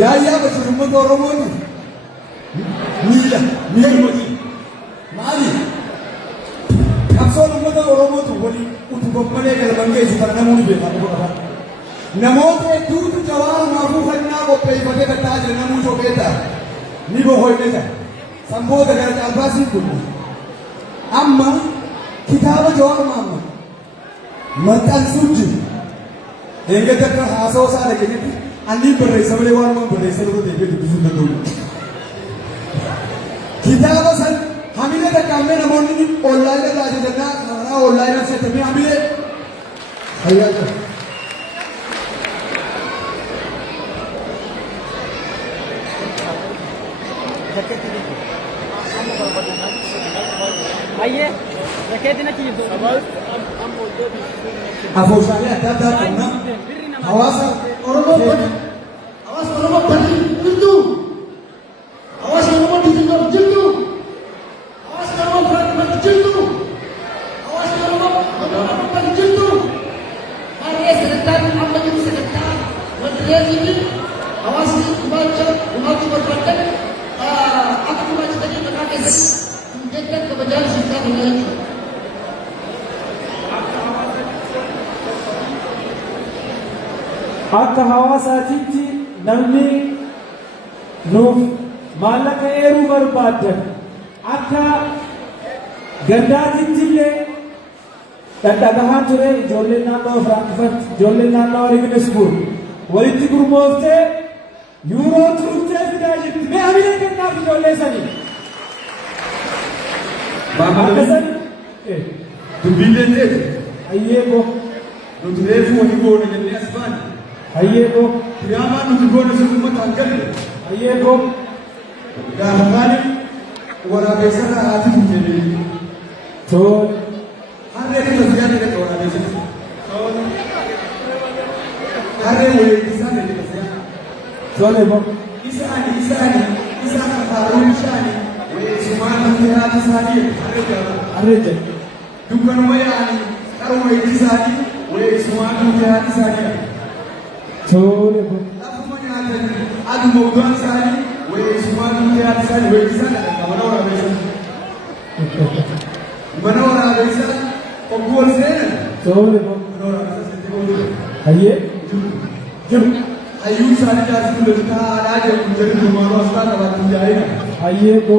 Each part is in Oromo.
Yaayyaa bashir uummata Oromooti. Miila himooti. Maali? Qabsoon uummata Oromootu waliin utubammalee galman geessu kana namoonni beekamu godhatan. Namoota hedduutu jawaarummaafuu fannaa qopheeffatee tatta'aa jira namuu Itoophiyaa ni bohooyne ta'a. Sanboota gara caalbaasiin kun amma kitaaba jawaarummaa maxxansuu jiru. Eegatti akka haasawaa isaa dhageenyetti anniin barreessa malee waanumaan barreessa yeroo deebi'ee dubbisuu danda'u. Kitaaba san hamilee takkaamee namoonni onlaayinii irraa ajajannaa karaa onlaayinii hojjetamee hamilee fayyaa jira. Aye, rakeetiin achi jirtu. Afooshaalee adda addaa qabna. Hawaasa Oromoo bani. Hawaasa Oromoo bani jirtu. Hawaasa Oromoo dijinoo jirtu. Hawaasa Oromoo bani jirtu. Hawaasa Oromoo bani jirtu. Harree sagantaan amma jiru sagantaa waldirreetiin hawaasni gumaacha barbaadan akka gumaachatanii maqaa keessatti jecha kabajaan shirkaa kanaa jechuudha. Akka hawaasaatiitti namni nuuf maallaqa eeruu barbaadan akka gandaatiitti illee dhadhagahaa ture ijoolleen naannoo Firaankifaat ijoolleen naannoo Riginesbuur walitti gurmooftee yuuroo turtee fidaa jirti. Mee hamilee kennaaf ijoollee sanii. Akkasan dubbiillee ta'e hayyeeko nuti reefu walii goone jennee as baane. hayyeeko Firaamaan nuti goone sun uummataan galle. hayyeeko Gaafa kaanii waraabessarraa haati fuutee toon harree ni tasiyaa ni dhaqqa waraabessatti. Harree weellisaa ni tasiyaa. toleeko Isaan afaaruun isaanii weessumaan nuti haati isaanii harree jaalatu. arreeja Dukkanuma yaa'anii qaruma itti isaanii weessumaan nuti haati isaanii. toleeko Lafuma nyaatanii aduma udaan isaanii weessumaan nuti haati isaanii weellisaa ni dhaqqa mana waraabessatti. Mana waraabessaa obboon seenan toleeko mana waraabessatti boolu. hayyee jiru Hayyuu isaanii jaarsi loltaa aadaa jedhu jedhu dumaanuu asxaa qabaatan jaa'ina. hayyeeko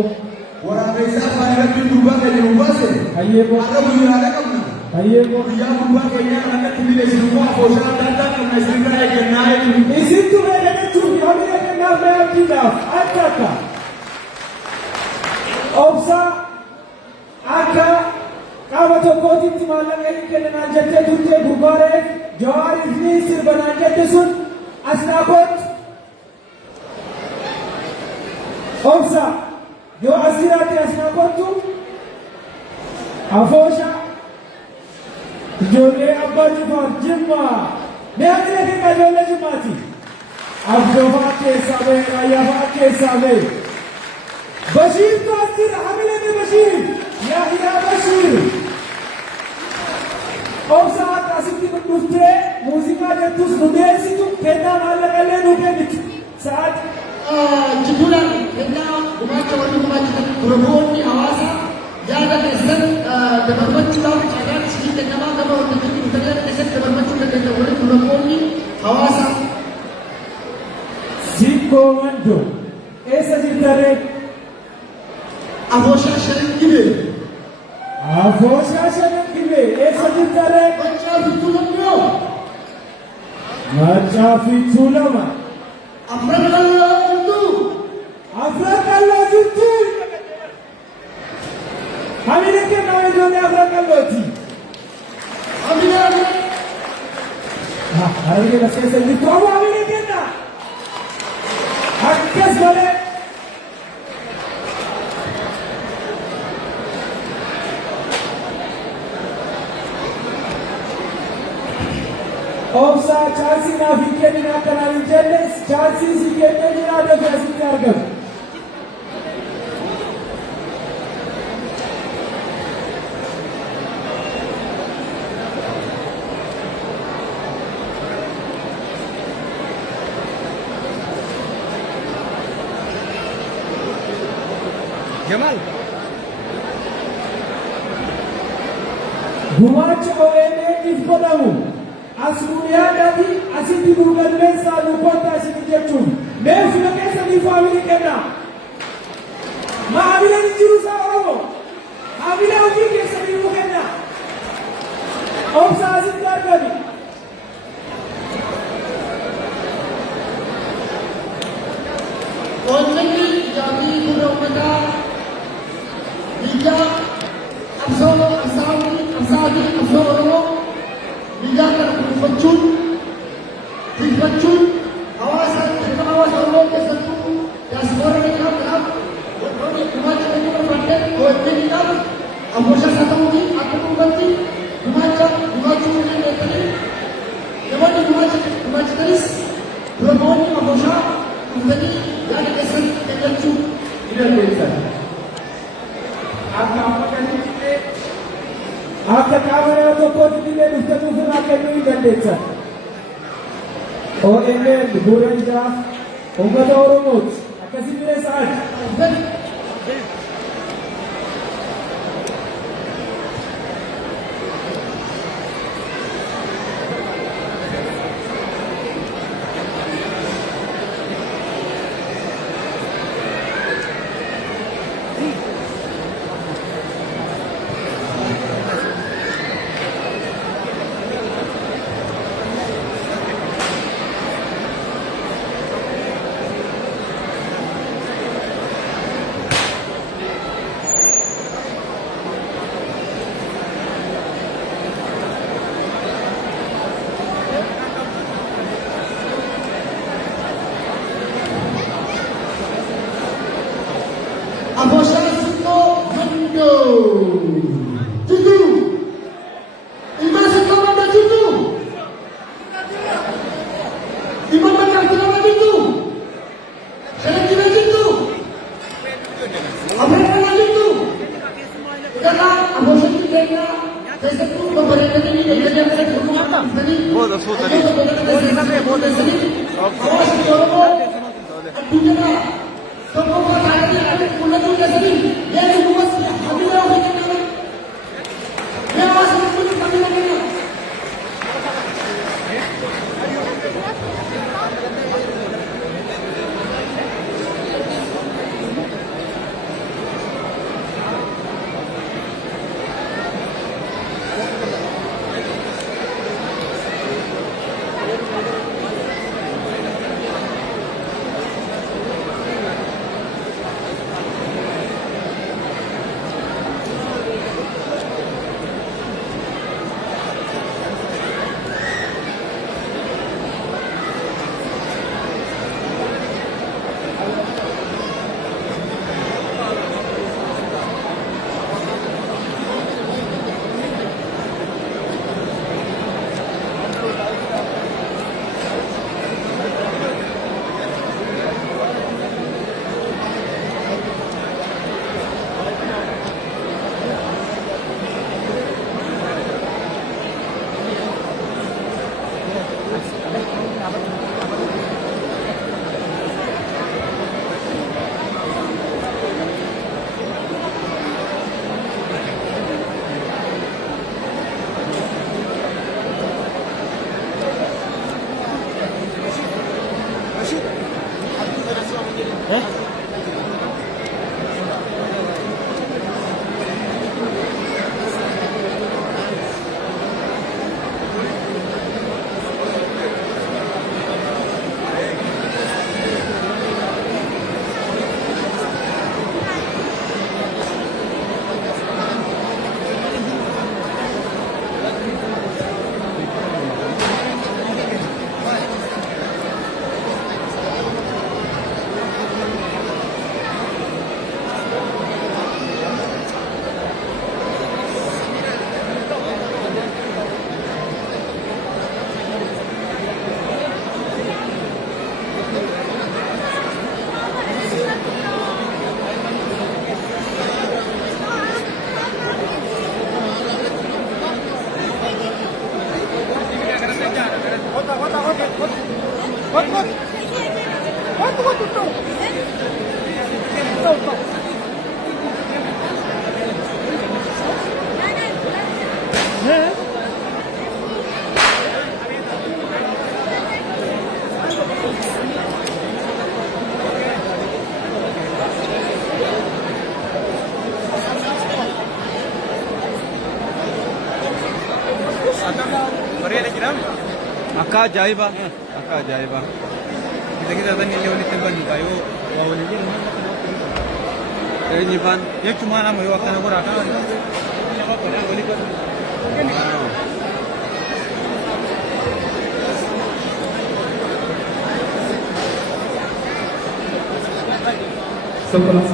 Waraabessaa afaan irratti gurbaa keenya nu baase. hayyeeko Har'a guyyaadha qabna. hayyeeko Guyyaa gurbaa keenya kanatti miidhagsinuuf afooshaa adda addaa qabna isin irraa eeggannaa jechuudha. isintu beeka jechuun hamilee kennaaf beekamtiidhaaf adda adda obsa akka qaama tokkootitti maallaqa hin kennanaan jettee turtee gurbaareef jawaariif ni sirbanaan jette sun asxaakoot obsa yoo asiraatti asxaakoottu afoosha ijoollee abbaa jifaaf jimmaa mee hamilee kenna ijoollee jimmaati abdoofaa keessaa ba'e raayyaafaa keessaa ba'e Bashir to asira hamilee ni Bashir Yahyaa Bashir obsa akka asitti dhuftee muuziqaa jettus nu beeksitu kennaa maallaqallee nu kennitu sa'aat Jidduudhaan kennaa gumaacha warri gumaachatan Oromoonni hawaasa yaada keessan dabarfachuudhaaf carraan isinii kennamaa gama waltajjii dhufanii keessatti dabarfachuu dandeenya warri Oromoonni hawaasa. Sikkoo Mandoo eessa jirtaree Afooshaa Sharin Gibee. afooshaa shanan dhibee eessa jirtaree Machaa Bituu Lammoo. macaa fi tuulama Afran Qalloo Jirtuu. afran qalloo jirtu hamilee kennaa ijoollee afran qallooti Hamilee. hamilee as keessa jirtu amma hamilee kenna akkas malee obsa chaansii naaf hin kennin akkanaan hin jennes chaansii si kennee jira dafee asitti argamu. Jamal. Gumaacha OMN'if godhamu as guyyaadhaati asitti duugalmeessaa lubbootaa isin jechuun mee fila keessanii faamilii kenna. Maamila ni jiru isaa Oromoo. Maamila ofii keessanii nuu kenna. Obsa asitti argani. Onneni jamii gurra uummataa biyya qabsoo Oromoo biyya kana kunuunfachuun hawaasa Oromoo keessattuu diyaaspoora kanaaf wantoonni gumaacha kennuu barbaaddan OMN'dhaaf abbooshas haa ta'uuti akka dhuunfaatti gumaachuu hin dandeettanii namoonni gumaachitanis namoonni abbooshaa dhuunfatanii yaada keessan eeggachuu ni dandeessan. Akka qaama tokkootti illee dhuftanii ofirraa kennuu ni dandeessan. OMN gurra ijaa uummata Oromooti. Akkasii bira sa'aati. Abbooshas Sukko Mando. Tutu. Ilma Sukko Mando Tutu. Ilma Bakar Tutu Tutu. Shalakina Tutu. Abraham Tutu. Karena abbooshas kita keessattuu babbareedanii eeggannaa gurgurtaa hawaasni Oromoo addunyaa tokkoffaa taatanii mul'atuu keessatti yaada duubas hamilee ofii kennan mee hawaasni kun hamilee kennan. Akka ajaa'iba. Akka ajaa'iba. Kita tadi ni wali tempat ni kayu. Wah wali ni mana kan? Ini fan. Ya cuma nama yo akan aku rata. Apa pernah wali kan? Setelah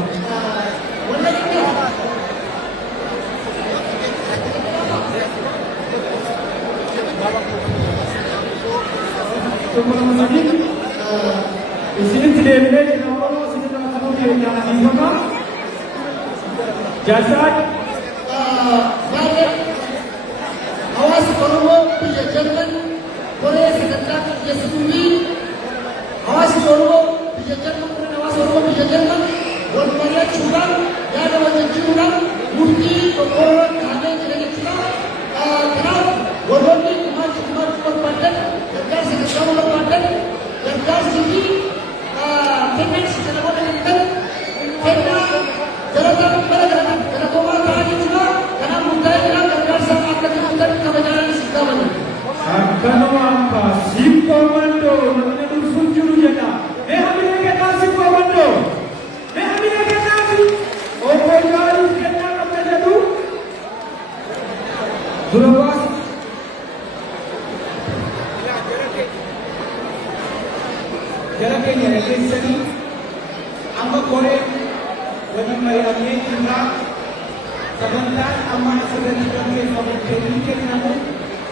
di sini tidak ada di nomor sini kamu dia jangan lupa jasa balik awas kalau punya Jerman boleh sekedar dia sendiri awas kalau punya Jerman awas kalau punya Jerman warnanya curang ya ada wajah curang murni kokoran ada yang curang kenapa warna ini cuma berpadan dan sekedar berpadan dan sini pemain secara modern karena jalan karena koma tadi juga karena mudah dan sangat akan kebanyakan sekarang akan apa si komando namanya dusun juru jana hamil kita si komando hamil kita si opo jauh kita apa jadu durawas jalan kenyang seni amma kore wani mai ame kina sebentar amma sudah dipanggil sama teknik namu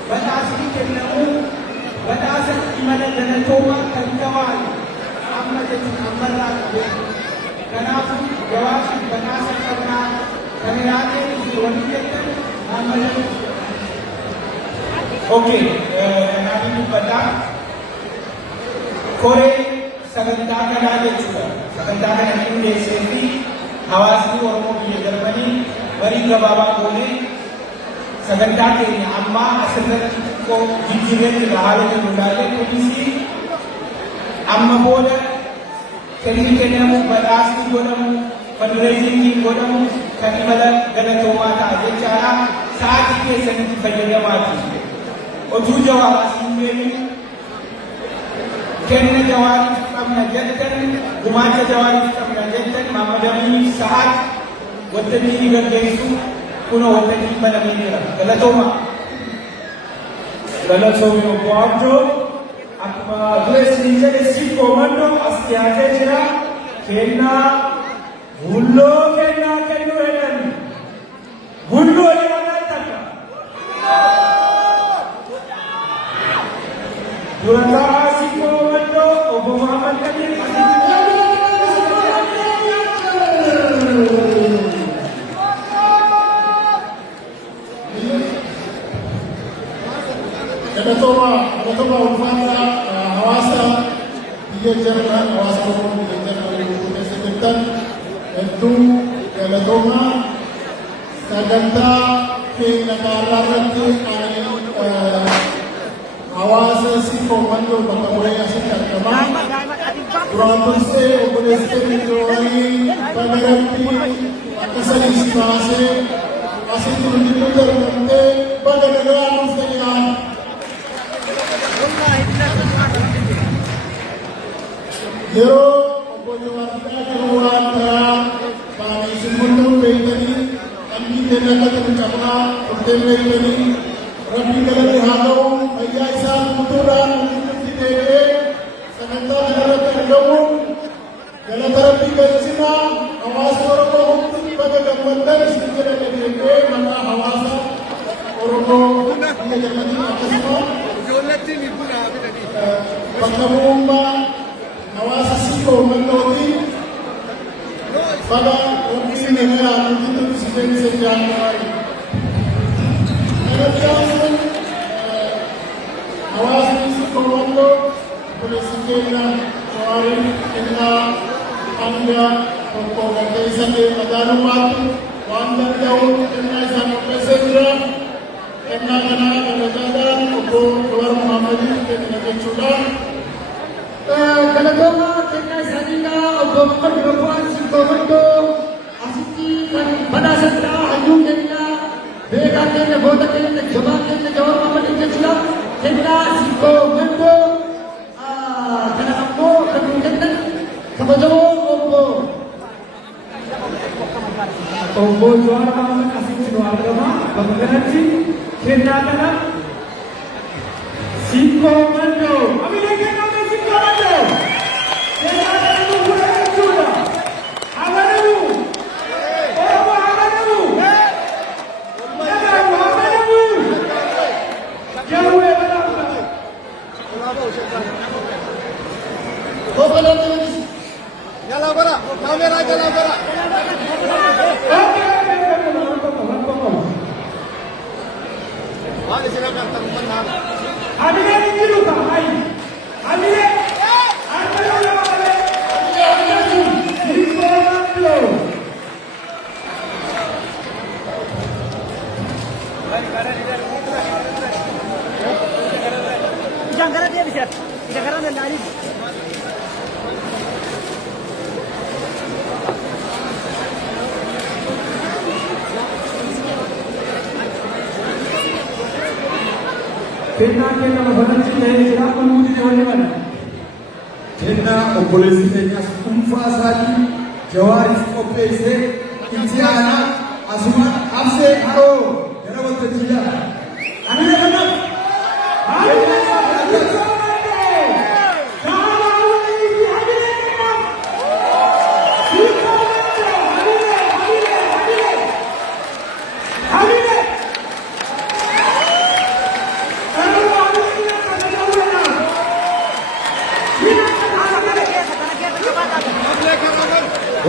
batasi namu batasi mana dan cuma terjawab amma jadi amma lagi kenapa jawab batasi karena kameranya wani kita amma oke nabi pada kore sagantaa kanaa jechuudha. Sagantaa kana ni hundeessee fi hawaasni Oromoo biyya Jarmanii barii gabaabaa goonee sagantaa keenya ammaa asirratti xiqqoo jijjiirree jira haala jedhu ilaalee kunis amma booda kenni kennamu badhaasni godhamu fundraisingii godhamu kan imala galatoomaa ta'a jechaadha. Sa'aatii keessanitti fayyadamaati. Otuu jawaabas hin beeknu kenna jawaariif qabna jettan gumaacha jawaariif qabna jettan maamadamii sa'aat waltajjii gaggeessu kuna waltajjii banamee jira galatooma. Galatoomii obbo Abdoo akkuma dureessi jedhe si komandoo as dhiyaatee jira kennaa bulloo kennaa kennuu jedhan bulloo dhiyaatan takka durataa si komandoo obbo Muhammad Kabir Ketua Ulfata Hawasa Biyya Jerman Hawasa Oromoo Biyya Jerman Kesekretan Tentu Galatoma Sagantaa Keenya Kaarraarratti Hawasa si komando bakka bu'ee asitti argama. Duraan dursee obboleessee miidhaganii bagaratti akka sadii si baasee asitti hundinuu darbattee baga nagaa nuuf ta'an. Yeroo obbo Jawaarraa yeroo waan karaa baanii simbultuu beektanii dhambii keenya akka ta'u qabnaa turteen beektanii rabbii galatti haa ta'u fayyaa isaa guutuudhaan hundinuu deebi'ee sagantaa kanarratti argamuun galata rabbii galchinaa hawaasa Oromoo hundi baga gammaddan isin jedha deebi'ee maqaa hawaasa Oromoo biyya Jarmanii akkasuma bakka bu'ummaa hawaasa si komandootiin baga rabbii nagaa hundinuu si beeksisee jaallatamaa. Kanadiyaan hawaasni si komando polisi keenya shawaariin kennaa hanga tokko gaggeessanii madaalummaatti waan danda'uun kennaa isaan qopheessee jira. Kennaa kanaa galataadhaan obbo Jawaar Muhammadii kenna jechuudhaan. Galatooma kennaa isaaniidhaa obbo Muhammad Rabbaan si komando asitti kan badhaasanidha hayyuu keenya beekaa keenya goota keenya jabaa keenya Jawaar Muhammadii jechuudha. kennaa sikkoo mandoo kana ammoo kan nuyi kennan kabajamoo obbo Jawaar Mohaammed asitti nu argama. Bakka kanatti kennaa kana sikkoo mandoo. Amilee kennaa sikkoo mandoo. Kennaa kana nu fudhata jechuudha. Amanamu. Oromoo amanamu. Nagamu amanamu. Jawwee badhaafna. Obboleettoonni Jalaa bara, kaameeraa jalaa bara. Maal isin agartan uffannaan? Amilee ni jiru kan ayi. Amilee. Amilee malee. Sikkoo mandoo. Jangan gara dia bisa. Jangan gara dia lari. Kennaa kennamu kanatti ta'ee jira kunuuti deemanii mana. Kennaa obboleessi keenyas dhuunfaa isaatii Jawaaris qopheessee itti aanaa asuma absee haroo gara waltajjiidhaa. Amilee kana.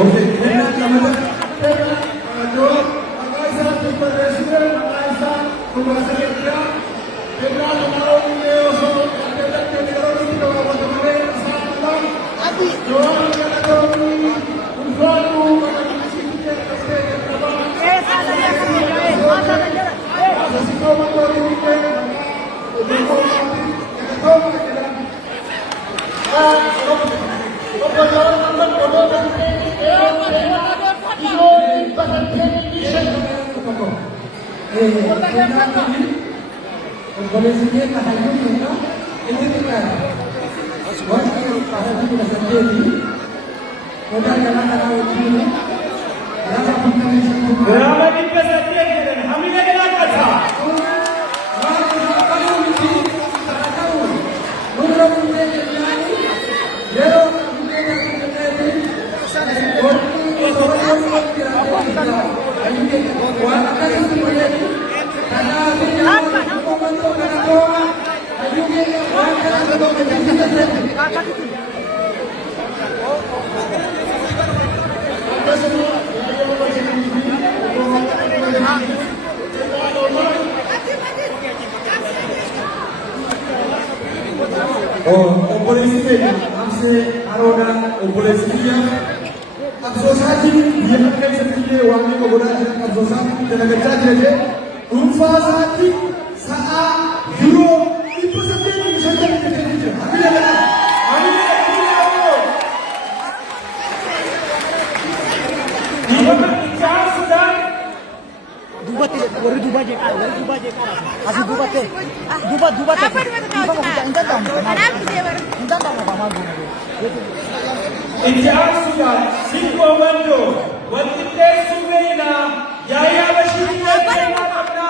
Oke, kennaa kana. Obboleessi keenya hayyuu keenya inni xiqqaadha. Wanti asirratti kudha saddeeti odaa jalaa kanaa wajjin lafa afurtamii shanii Garaama dhibba saddeet jedhan hamilee kanaa qasa. waan isaa qabuu miti kana ta'u nurra buutee jennaani yeroo buutee kan kenneefi wanti osoo waan jiraatee waan akkasitti godheeti kanaaf Obboleessi keenya absee haroodhaan obboleessi biyya qabsoo isaatiin biyya kana keessatti illee waan inni godhaa jiran qabsoo isaatiin dalagachaa jira jee dhuunfaa isaatiin sa'aa yeroo 850 kennee jira. Amilee kana. Warri duba je kara. Asih duba te. Duba te. Duba ko intan tahu. Intan tahu apa malu. Ijaan sudah sikkoo mandoo wanti teessuu beeyna Yahyaa Bashir kennaa qabna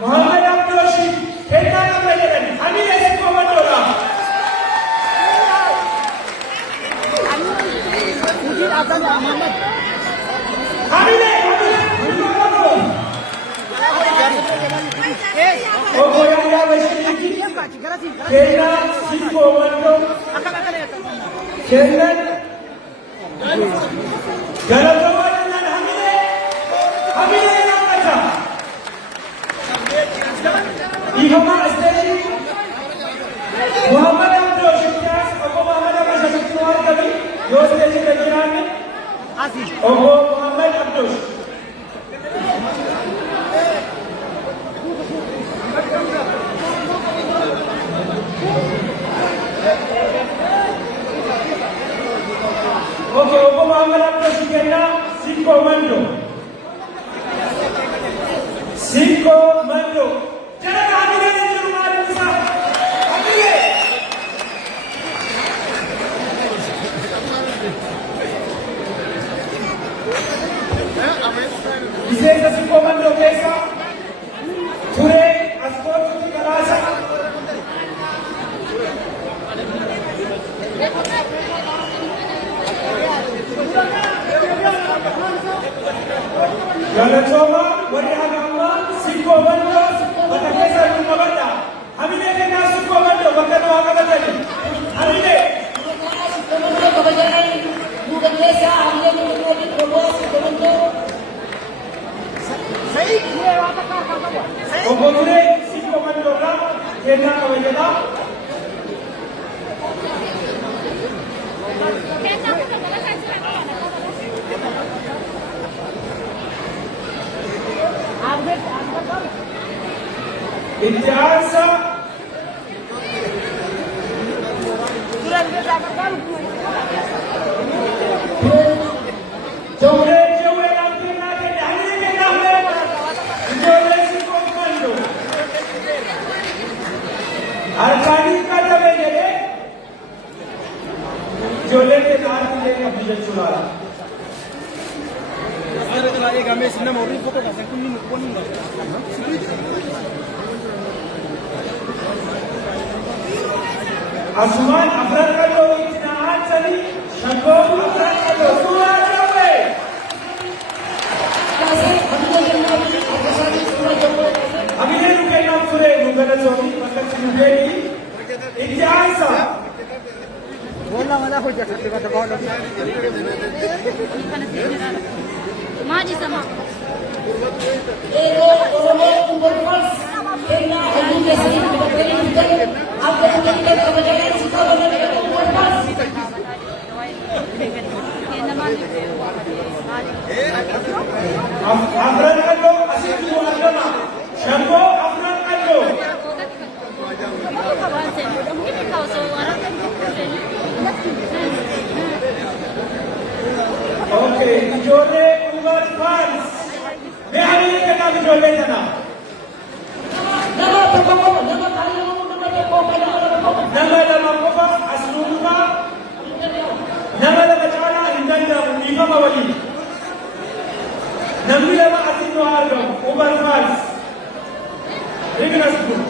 Muhammad Abdooshi kennaa qabna jedhan hamilee sikkoo mandoodha. Mungkin akan Muhammad. Hamilee sikkoo mandoo. Obbo Yahyaa Bashir kennaa sikkoo mandoo. Kennan galatoowwan nan hamilee naqata. Dhiifama isteetii Muhammad Abdoosh Ittaas obbo Muhammad Abdoosh nu argami yoo isteetii irra jiraanne obbo Muhammad Abdoosh. Oke, obbo Muhammad Abdoosh kennaa sikkoo mandoo. Sikkoo mandoo. Jala hamilee jiru maaliif isaa? Galatooma warri hagamaa sikkoo bandoo bakka keessa dhuma badda. Hamilee kennaa sikkoo bandoo bakka nama qabatani. Hamilee. Obbo Turee sikkoo bandoo irraa kennaa kabajata. Ijaarsa Jawwee laafkennaa kenna hamilee kennaa ijoollee sikkoo bandoo harkaanii qaqqabe jedhee ijoollee kenna harkilee qabdi jechuudha. Asuman afran kalau itnaan sani syangkong afran kalau surah Jawwee. Abine nuke nam sure nungana sobi makan sinubedi ijaasa. बोलना वाला हो जाता है तो बहुत माजी समा Afran kalau asyik tu agama. Syangkong afran kalau. Okay, ijoollee Umar fans. Mee hamilee kennaa ijoollee sana. Nama lama qofa as dhuunfaa. Nama lama caalaa hin danda'amu dhiifama waliin. Namni lama asitti nu argamu Umar fans. Ignas kun.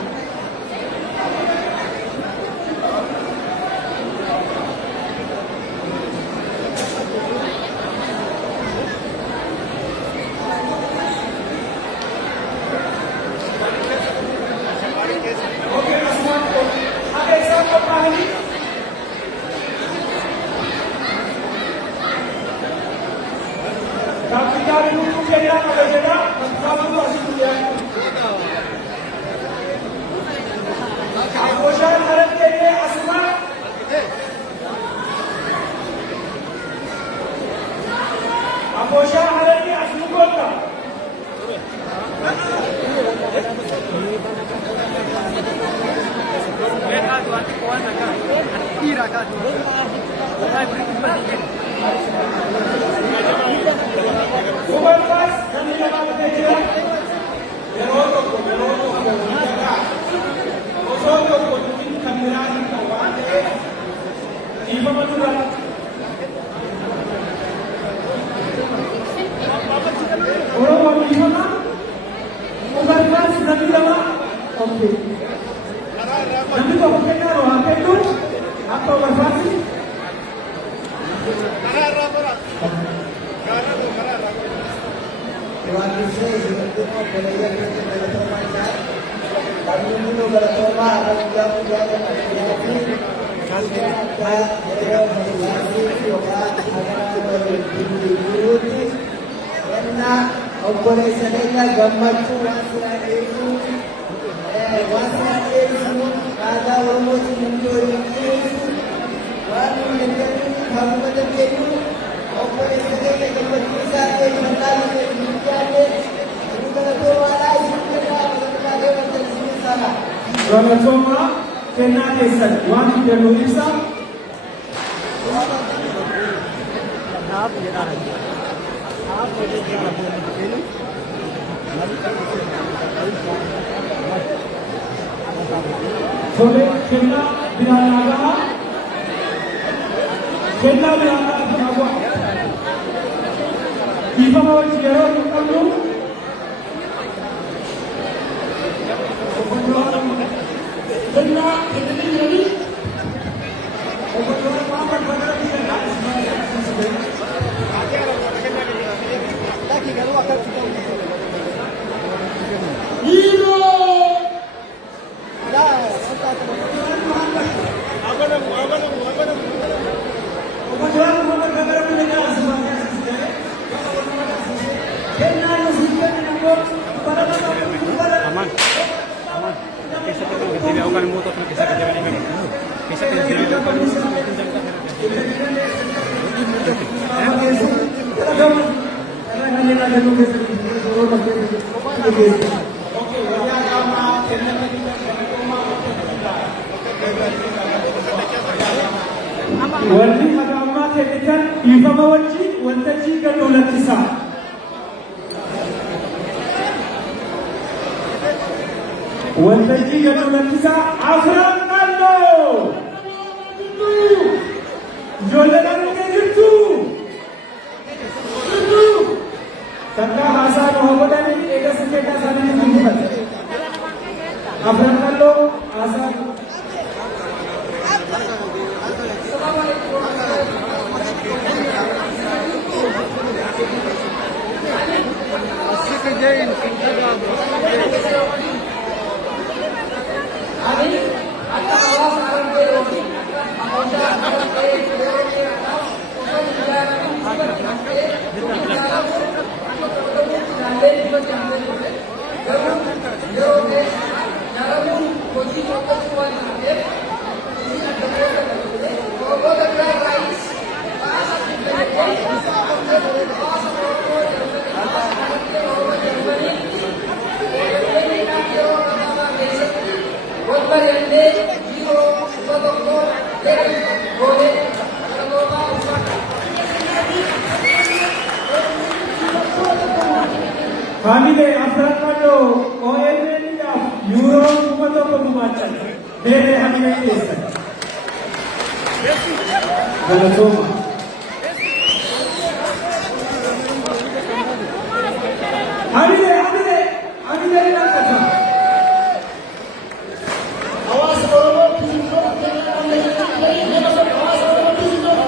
Obboleessanenya gammachuu waan siraa eeguu waan siraa eeguu aadaa Oromootiin hundoo hin eeguu waan hin dandeenyu hamma dandeenyu obboleessanenya gammachuu isaa eeggannaa hin jaalle galatoomaadhaa isin kennaa galatoomaa wanta isin sana. Galatoomaa kennaa keessan waan fidannuu ibsa. Tole kennaa biraanaa kennaa biraanaa kanaa bu'a. Dhiifama wajji yeroo hin qabnu kennaa kennanii jiranii Lagi kalau akan kita Wanti haga ammaa kennitan dhiifama wajjin waltajjii gad lakkisaa. Waltajjii gad lakkisaa afran naannoo. Ijoollee dhaabbatee jirtu. Takka haasaa nu godhanii eegas keekaa isaanii hin mufate. Afran naannoo haasaa. Family afran naannoo OMN-dhaaf yuuroo 1,000 gumaachan deemee hamina keessan. Galatooma. Hamilee lakkata. Hawaasa Oromoo Bilisummaa Hawaasa Oromoo Bilisummaa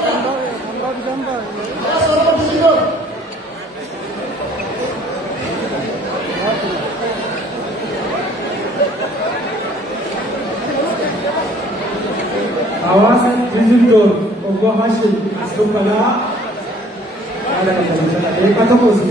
Hawaasa Bilisummaa Obbo Hashim Aslubalaa ada kata kata kosi.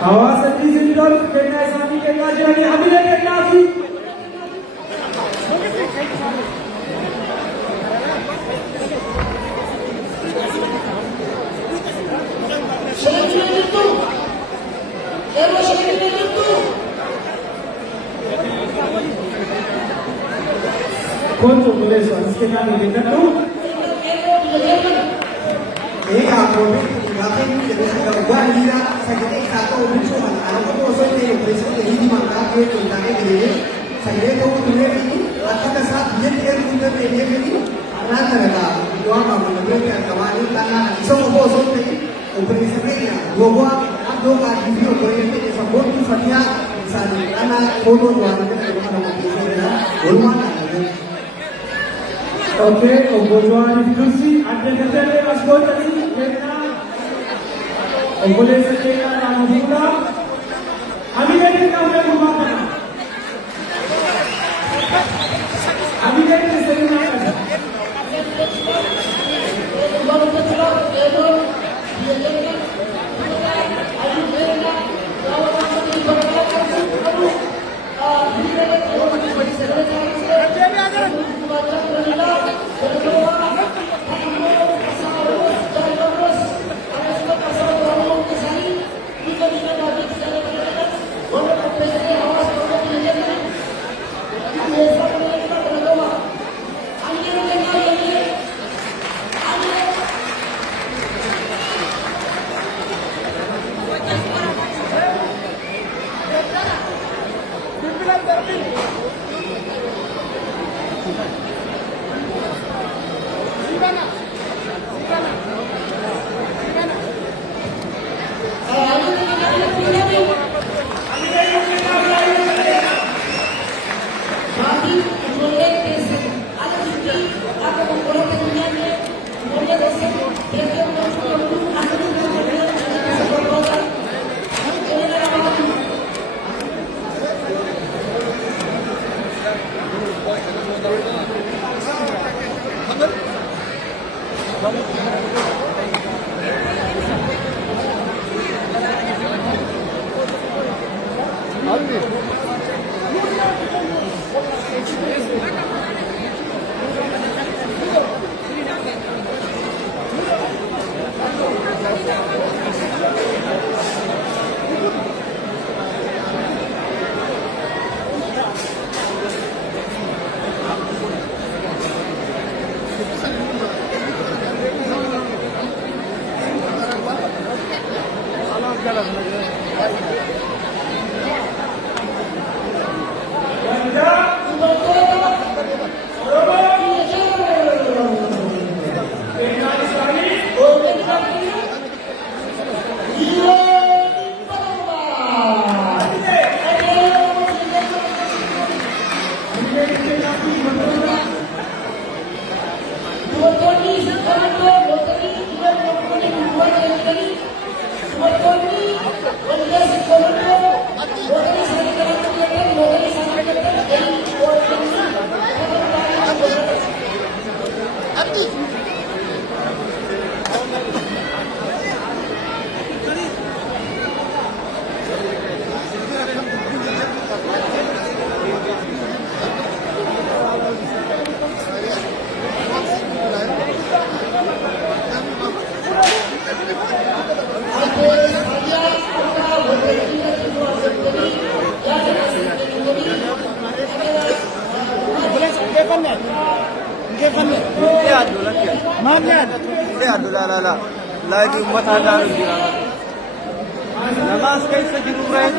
Hawaasa Bilisummaa kennaa isaanii kennaa jiranii hamilee kennaafi. Konto boleh soal sekitar ini kan tu? Okey, obojuan diskusi ada kepada asbot tadi kerana boleh sekitar dalam bulan. Kami dari kami rumah mana? Kami dari sini mana? لا لاقي أمتها دار الجيران نماز كيف تجرب رأيت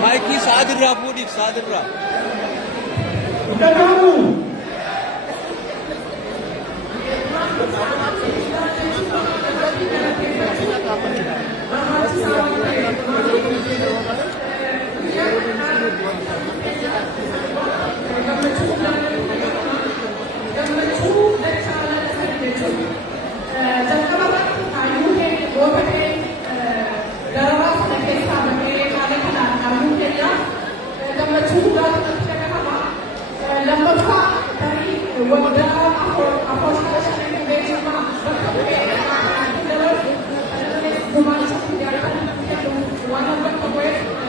Mikey Sadra Pudi Sadra One of the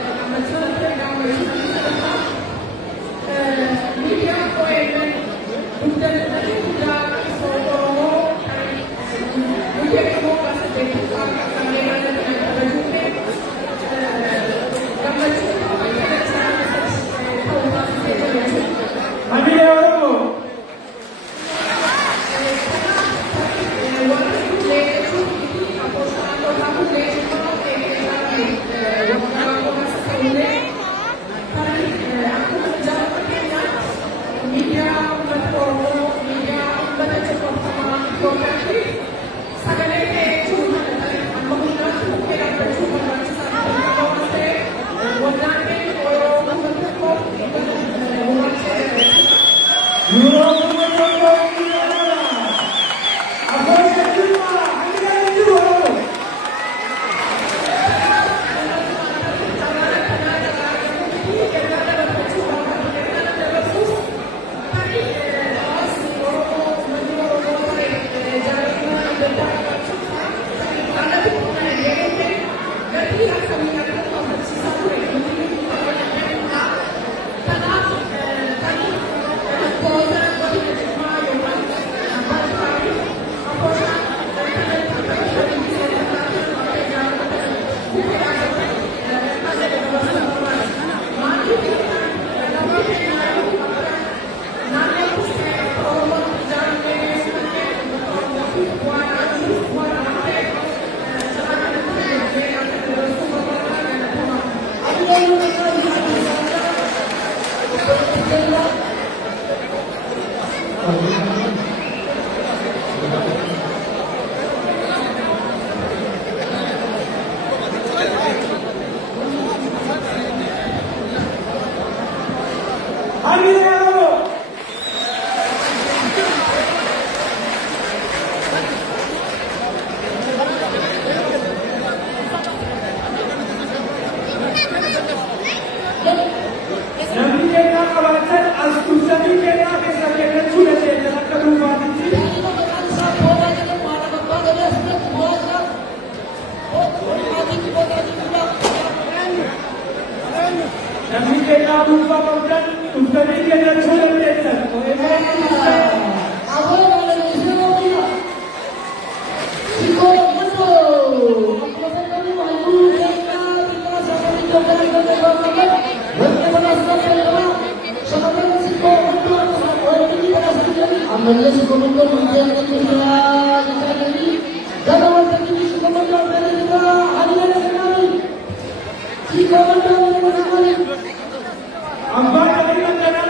Hamile Arabo. Namni kennaa qabaatan as dursanii kennaa keessa kennachuu dandeenya akka dhuunfaatitti. Namni kennaa dhuunfaa qabdan dhuftanii kennachuu dandeessan. Amalnya si komando menjadi kita ini dalam waktu ini si komando berada di bawah hadiah sekali si komando sekali Amba dari antara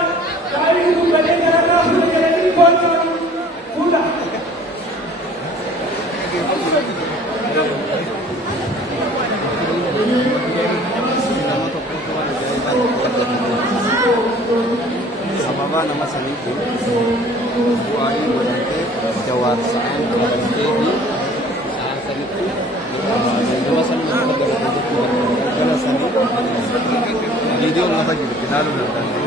dari itu dari negara sudah jadi kota pula. Sababa nama saliku buai berante jawar saan berante di saan saliku dua sani nama berante sani video nama gitu kenal berante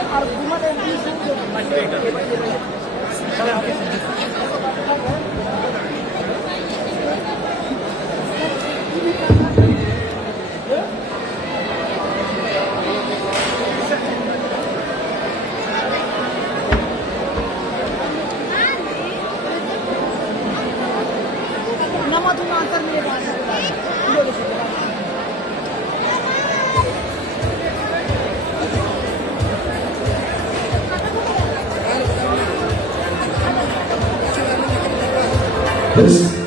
argument yang nama tu answer मेरे पास Yes.